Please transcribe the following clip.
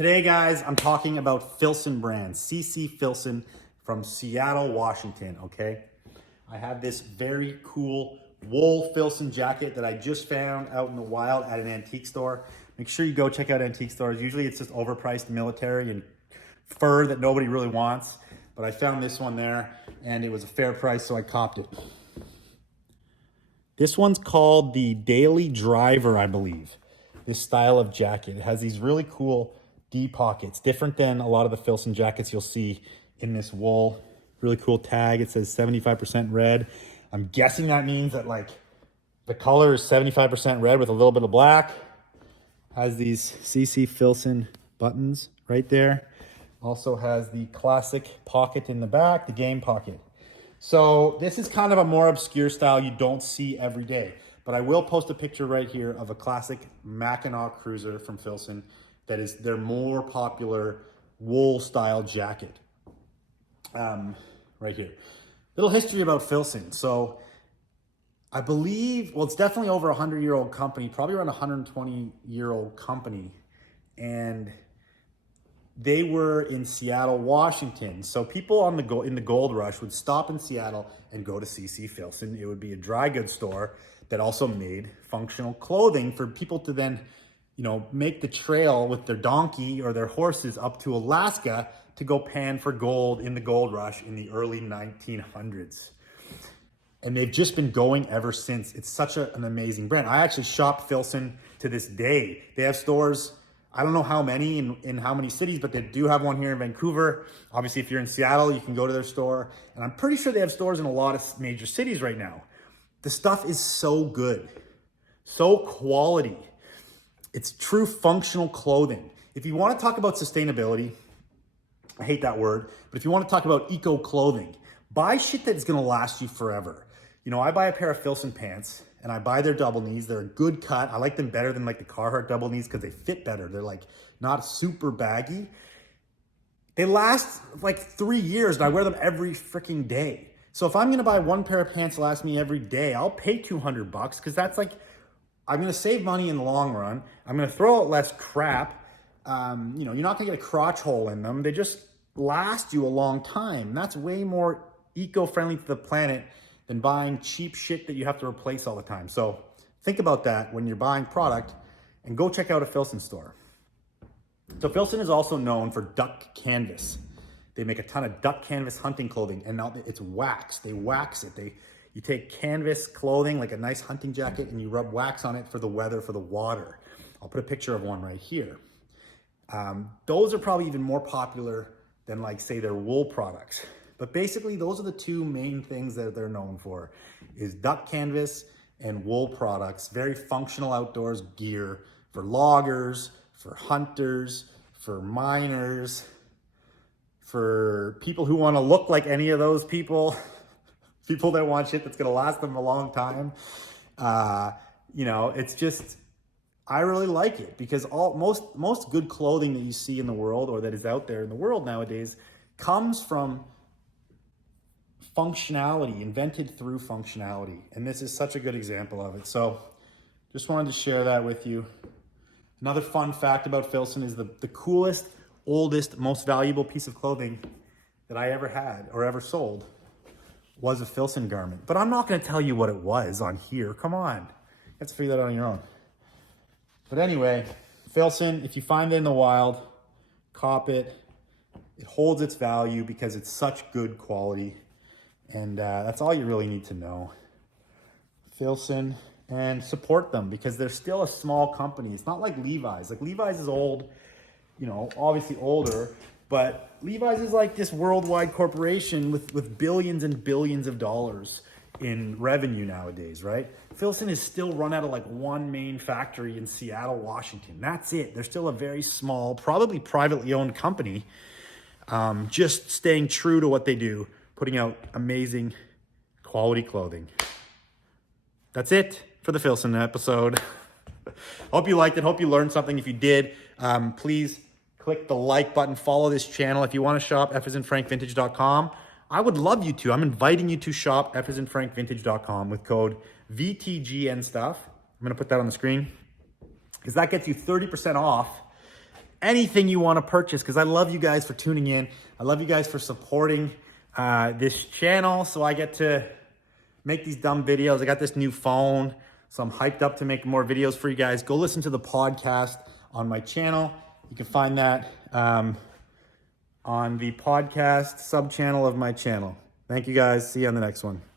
Today, guys, I'm talking about Filson brand, CC Filson from Seattle, Washington, okay? I have this very cool wool Filson jacket that I just found out in the wild at an antique store. Make sure you go check out antique stores. Usually it's just overpriced military and fur that nobody really wants, but I found this one there and it was a fair price, so I copped it. This one's called the Daily Driver, I believe, this style of jacket. It has these really cool D pockets, different than a lot of the Filson jackets you'll see in this wool. Really cool tag. It says 75% red. I'm guessing that means that like the color is 75% red with a little bit of black. Has these CC Filson buttons right there. Also has the classic pocket in the back, the game pocket. So this is kind of a more obscure style you don't see every day, but I will post a picture right here of a classic Mackinac Cruiser from Filson that is their more popular wool style jacket. Right here. Little history about Filson. So I believe, well, it's definitely over a 100-year-old company, probably around a 120-year-old company. And they were in Seattle, Washington. So people on in the gold rush would stop in Seattle and go to CC Filson. It would be a dry goods store that also made functional clothing for people to then, you know, make the trail with their donkey or their horses up to Alaska to go pan for gold in the gold rush in the early 1900s. And they've just been going ever since. It's such an amazing brand. I actually shop Filson to this day. They have stores, I don't know how many in how many cities, but they do have one here in Vancouver. Obviously, if you're in Seattle, you can go to their store. And I'm pretty sure they have stores in a lot of major cities right now. The stuff is so good, so quality. It's true functional clothing. If you want to talk about sustainability, I hate that word, but if you want to talk about eco clothing, buy shit that's going to last you forever. You know, I buy a pair of Filson pants and I buy their double knees. They're a good cut. I like them better than like the Carhartt double knees because they fit better. They're like not super baggy. They last like 3 years and I wear them every freaking day. So if I'm going to buy one pair of pants to last me every day, I'll pay $200 because that's like, I'm going to save money in the long run. I'm going to throw out less crap. You know, you're not going to get a crotch hole in them. They just last you a long time. That's way more eco-friendly to the planet than buying cheap shit that you have to replace all the time. So think about that when you're buying product and go check out a Filson store. So Filson is also known for duck canvas. They make a ton of duck canvas hunting clothing, and now it's wax. They wax it. You take canvas clothing, like a nice hunting jacket, and you rub wax on it for the weather, for the water. I'll put a picture of one right here. Those are probably even more popular than like say their wool products. But basically those are the two main things that they're known for, is duck canvas and wool products. Very functional outdoors gear for loggers, for hunters, for miners, for people who want to look like any of those people, people that want shit that's going to last them a long time. You know, it's just, I really like it because most good clothing that you see in the world or that is out there in the world nowadays comes from functionality, invented through functionality. And this is such a good example of it. So just wanted to share that with you. Another fun fact about Filson is the coolest, oldest, most valuable piece of clothing that I ever had or ever sold was a Filson garment. But I'm not going to tell you what it was on here. Come on. You have to figure that out on your own. But anyway, Filson, if you find it in the wild, cop it. It holds its value because it's such good quality. And that's all you really need to know. Filson, and support them because they're still a small company. It's not like Levi's. Like Levi's is old, you know, obviously older, but Levi's is like this worldwide corporation with billions and billions of dollars in revenue nowadays, right? Filson is still run out of like one main factory in Seattle, Washington. That's it. They're still a very small, probably privately owned company, just staying true to what they do, putting out amazing quality clothing. That's it for the Filson episode. Hope you liked it. Hope you learned something. If you did, please click the like button. Follow this channel. If you want to shop, FisandFrankVintage.com. I would love you to. I'm inviting you to shop FisandFrankVintage.com with code VTGN stuff. I'm going to put that on the screen because that gets you 30% off anything you want to purchase, because I love you guys for tuning in. I love you guys for supporting this channel, so I get to make these dumb videos. I got this new phone, so I'm hyped up to make more videos for you guys. Go listen to the podcast on my channel. You can find that on the podcast sub-channel of my channel. Thank you guys. See you on the next one.